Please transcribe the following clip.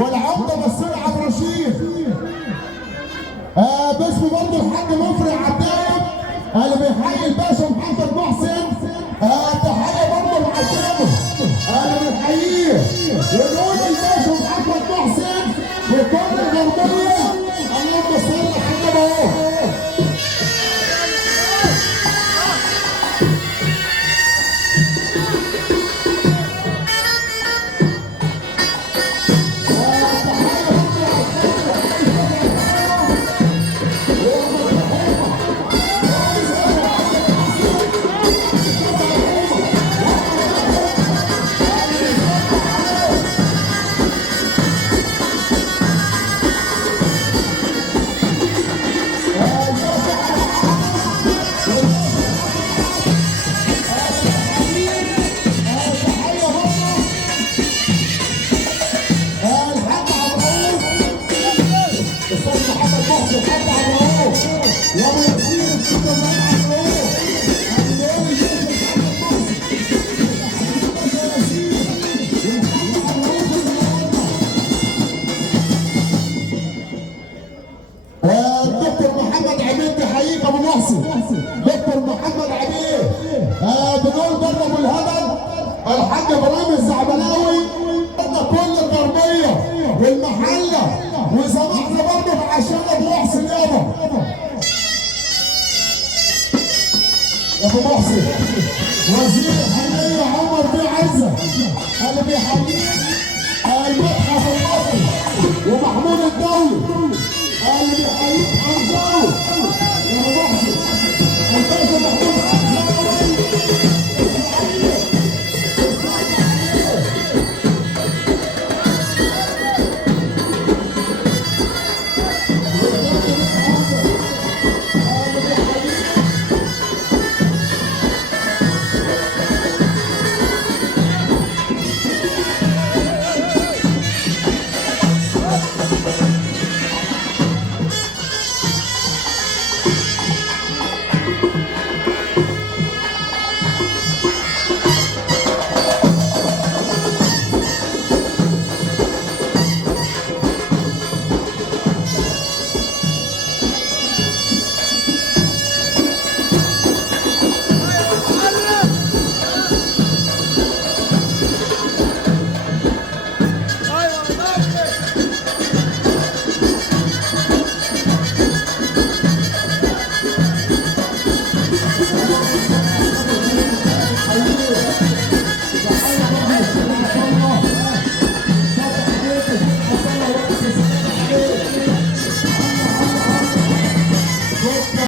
والعمده نصير عبد الرشيد. باسم برضه الحاج مفرع عباس اللي بيحيي الباشا محمد محسن. تحيه برضه لعباس اللي بنحييه ونقول الباشا محمد محسن وكل الغربيه اللهم صل على النبي. دكتور محمد عبيد بيحييك ابو محسن. دكتور محمد عبيد بنقول بره ابو الهبل الحاج ابراهيم الزعبلاوي كل الغربيه والمحله وسمحنا برضه عشان ابو محسن يابا. يا ابو محسن وزير الحمايه عمر بيه عزه اللي بيحييك المتحف المصري ومحمود الدولي اللي بيحييك حمزاوي. يا ابو محسن الباشا محمود